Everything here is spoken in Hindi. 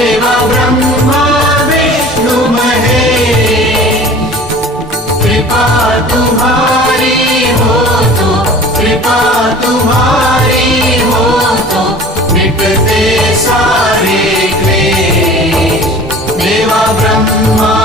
देवा ब्रह्मा विष्णु महेश, कृपा तुम्हारी हो तो, कृपा तुम्हारी हो तो मिटते सारे क्लेश। देवा ब्रह्मा